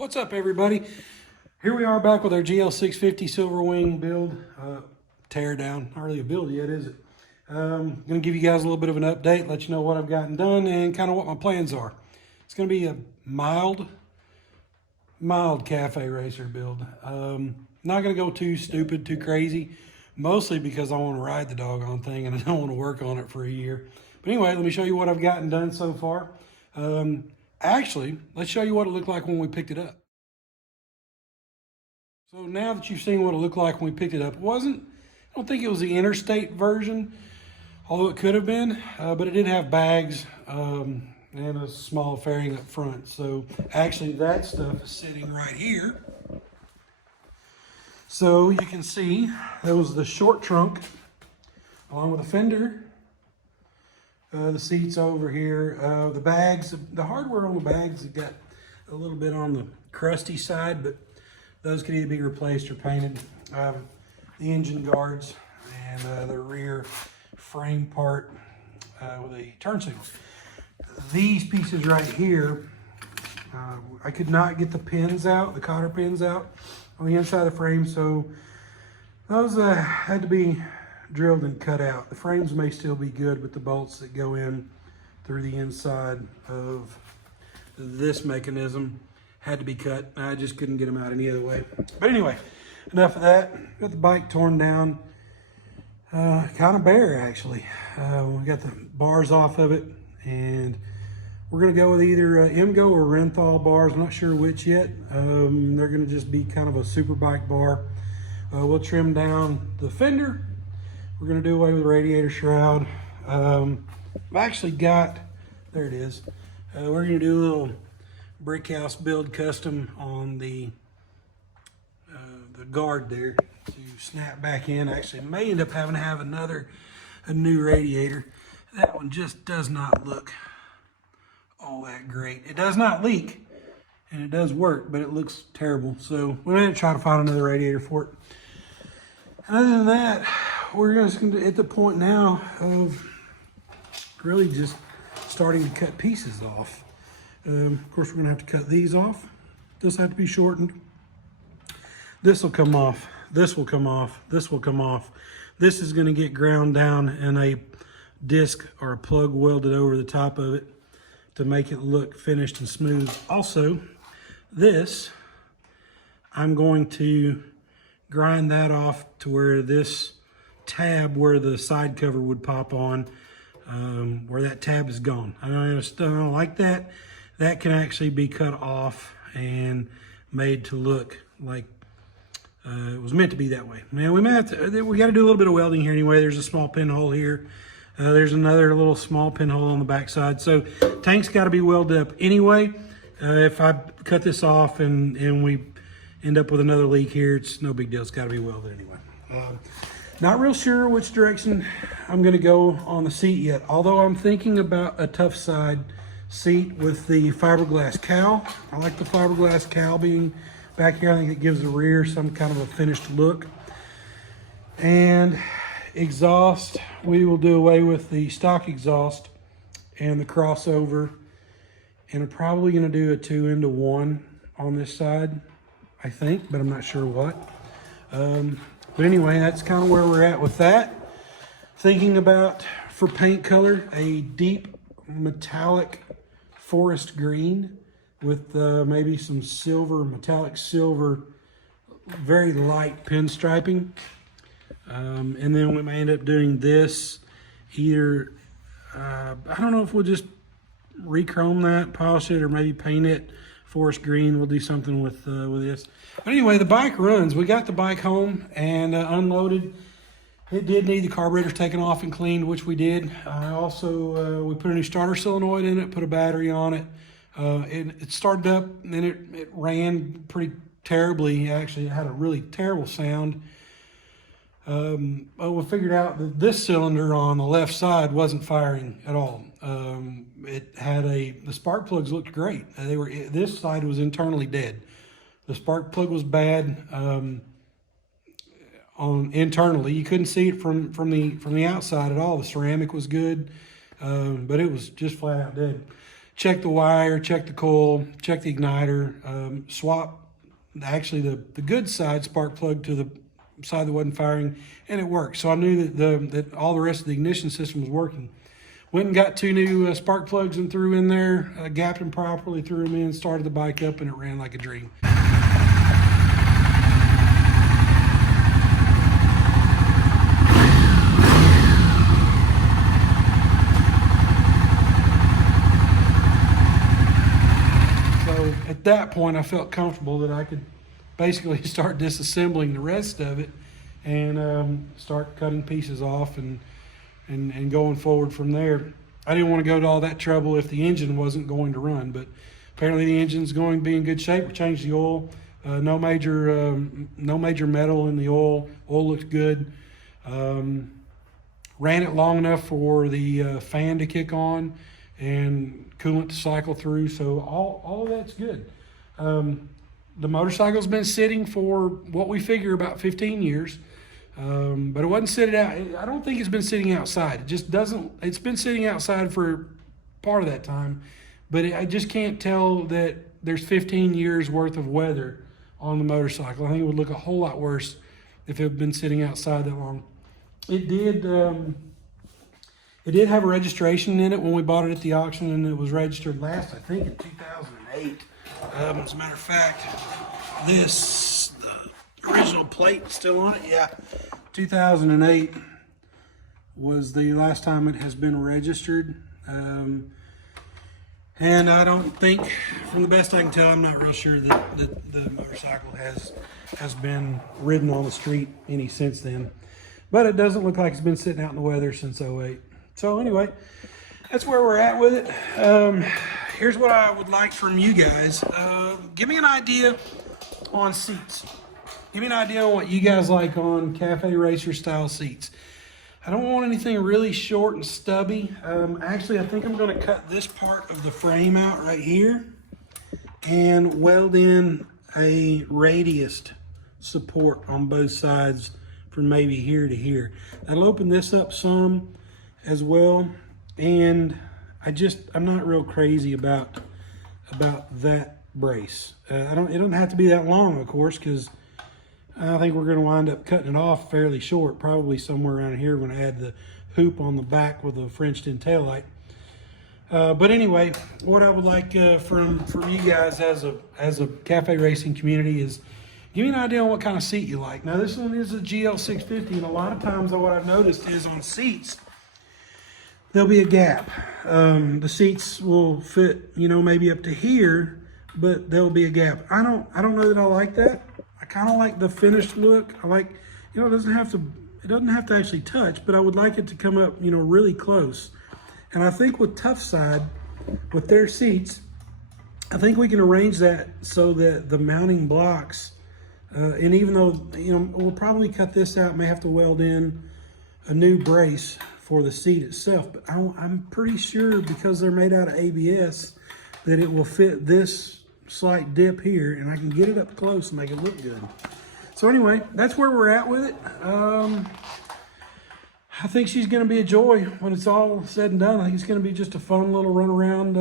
What's up, everybody? Here we are back with our GL650 Silverwing build. Tear down. Not really a build yet, is it? I'm going to give you guys a little bit of an update, let you know what I've gotten done and kind of what my plans are. It's going to be a mild cafe racer build. Not going to go too stupid, too crazy, mostly because I want to ride the doggone thing and I don't want to work on it for a year. But anyway, let me show you what I've gotten done so far. Actually, let's show you what it looked like when we picked it up. So now that you've seen what it looked like when we picked it up, I don't think it was the interstate version, although it could have been, but it did have bags and a small fairing up front. So actually that stuff is sitting right here. So you can see that was the short trunk along with the fender. The seats over here, the bags, the hardware on the bags have got a little bit on the crusty side, but those could either be replaced or painted. The engine guards and the rear frame part with a turn signal. These pieces right here, I could not get the pins out, the cotter pins out on the inside of the frame, so those had to be drilled and cut out. The frames may still be good, but the bolts that go in through the inside of this mechanism had to be cut. I just couldn't get them out any other way. But anyway, enough of that. Got the bike torn down, kind of bare actually. We got the bars off of it, and we're gonna go with either Emgo or Renthal bars. I'm not sure which yet. They're gonna just be kind of a super bike bar. We'll trim down the fender. We're gonna do away with the radiator shroud. I've actually got, there it is. We're gonna do a little brick house build custom on the guard there to snap back in. Actually, may end up having to have a new radiator. That one just does not look all that great. It does not leak, and it does work, but it looks terrible. So we're gonna try to find another radiator for it. And other than that, we're just going to at the point now of really just starting to cut pieces off. Of course, we're going to have to cut these off. This will have to be shortened. This will come off. This will come off. This will come off. This is going to get ground down and a disc or a plug welded over the top of it to make it look finished and smooth. Also, this, I'm going to grind that off to where this tab where the side cover would pop on, where that tab is gone. I don't like that. That can actually be cut off and made to look like it was meant to be that way. Man, we got to do a little bit of welding here anyway. There's a small pinhole here. There's another little small pinhole on the back side. So tank's got to be welded up anyway. If I cut this off and we end up with another leak here, it's no big deal. It's got to be welded anyway. Not real sure which direction I'm going to go on the seat yet, although I'm thinking about a tough side seat with the fiberglass cowl. I like the fiberglass cowl being back here. I think it gives the rear some kind of a finished look. And exhaust, we will do away with the stock exhaust and the crossover, and I'm probably going to do a 2-into-1 on this side, I think, but I'm not sure what. But anyway, that's kind of where we're at with that. Thinking about, for paint color, a deep metallic forest green with maybe some silver, metallic silver, very light pinstriping. And then we may end up doing this either, I don't know if we'll just re-chrome that, polish it, or maybe paint it forest green. We'll do something with this. But anyway, the bike runs. We got the bike home and unloaded. It did need the carburetors taken off and cleaned, which we did. Also, we put a new starter solenoid in it, put a battery on it. It started up and then it ran pretty terribly. Actually, it had a really terrible sound. But we figured out that this cylinder on the left side wasn't firing at all. It had the spark plugs looked great. This side was internally dead. The spark plug was bad internally. You couldn't see it from the outside at all. The ceramic was good, but it was just flat out dead. check the wire, check the coil, check the igniter, swap actually the good side spark plug to the side that wasn't firing, and it worked. So I knew that all the rest of the ignition system was working. Went and got 2 new spark plugs and threw in there, gapped them properly, threw them in, started the bike up, and it ran like a dream. At that point, I felt comfortable that I could basically start disassembling the rest of it and start cutting pieces off and going forward from there. I didn't want to go to all that trouble if the engine wasn't going to run, but apparently the engine's going to be in good shape. We changed the oil. No major metal in the oil. Oil looked good. Ran it long enough for the fan to kick on and coolant to cycle through, so all of that's good. The motorcycle's been sitting for what we figure about 15 years, but it wasn't sitting out. I don't think it's been sitting outside. It just doesn't. It's been sitting outside for part of that time, but I just can't tell that there's 15 years worth of weather on the motorcycle. I think it would look a whole lot worse if it had been sitting outside that long. It did. It did have a registration in it when we bought it at the auction, and it was registered last, I think, in 2008. As a matter of fact, the original plate still on it. Yeah, 2008 was the last time it has been registered. And I don't think, from the best I can tell, I'm not real sure that the motorcycle has been ridden on the street any since then. But it doesn't look like it's been sitting out in the weather since '08. So anyway, that's where we're at with it. Here's what I would like from you guys. Give me an idea on seats. Give me an idea on what you guys like on cafe racer style seats. I don't want anything really short and stubby. Actually, I think I'm going to cut this part of the frame out right here and weld in a radius support on both sides from maybe here to here. That'll open this up some as well, and I'm not real crazy about that brace. It doesn't have to be that long, of course, because I think we're going to wind up cutting it off fairly short, probably somewhere around here. We're going to add the hoop on the back with a French-in taillight. But anyway, what I would like from you guys as a cafe racing community is give me an idea on what kind of seat you like. Now, this one is a GL650, and a lot of times what I've noticed is on seats, there'll be a gap. The seats will fit, maybe up to here, but there'll be a gap. I don't know that I like that. I kind of like the finished look. I like, it doesn't have to actually touch, but I would like it to come up, really close. And I think with Tough Side, with their seats, I think we can arrange that so that the mounting blocks, and even though, we'll probably cut this out, may have to weld in a new brace for the seat itself, but I'm pretty sure because they're made out of ABS that it will fit this slight dip here, and I can get it up close and make it look good. So anyway, that's where we're at with it. I think she's going to be a joy when it's all said and done. I think it's going to be just a fun little run around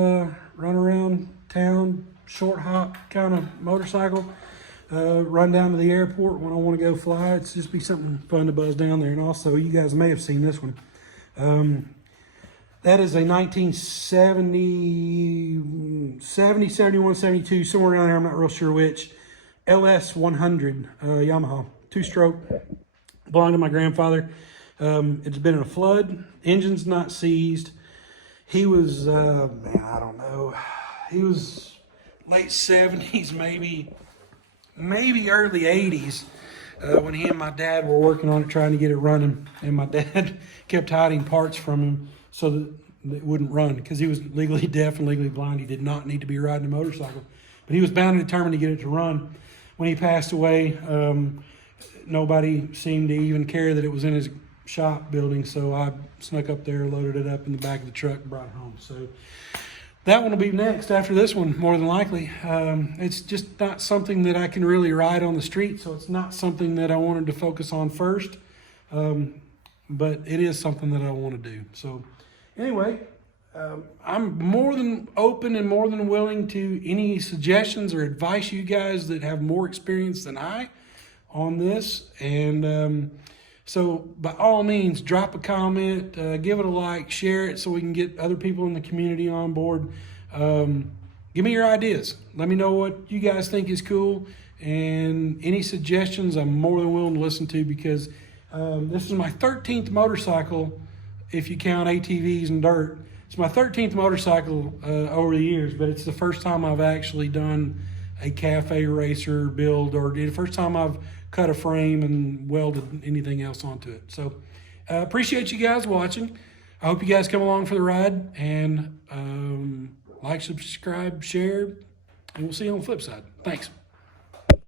town, short hop kind of motorcycle. Run down to the airport when I want to go fly. It's just be something fun to buzz down there. And also, you guys may have seen this one. That is a 1970, 71, 72, somewhere around there. I'm not real sure which. LS 100 Yamaha, 2-stroke. Belonged to my grandfather. It's been in a flood. Engine's not seized. He was, I don't know. He was late 70s, maybe early 80s. When he and my dad were working on it, trying to get it running, and my dad kept hiding parts from him so that it wouldn't run, because he was legally deaf and legally blind. He did not need to be riding a motorcycle, but he was bound and determined to get it to run. When he passed away, nobody seemed to even care that it was in his shop building, so I snuck up there, loaded it up in the back of the truck, and brought it home. So that one will be next after this one, more than likely. It's just not something that I can really ride on the street, so it's not something that I wanted to focus on first. But it is something that I want to do. So anyway, I'm more than open and more than willing to any suggestions or advice you guys that have more experience than I on this. And so by all means, drop a comment, give it a like, share it so we can get other people in the community on board. Give me your ideas. Let me know what you guys think is cool, and any suggestions I'm more than willing to listen to, because this is my 13th motorcycle, if you count ATVs and dirt. It's my 13th motorcycle over the years, but it's the first time I've actually done a cafe racer build, or the first time I've cut a frame and welded anything else onto it. So appreciate you guys watching. I hope you guys come along for the ride, and like, subscribe, share, and we'll see you on the flip side. Thanks.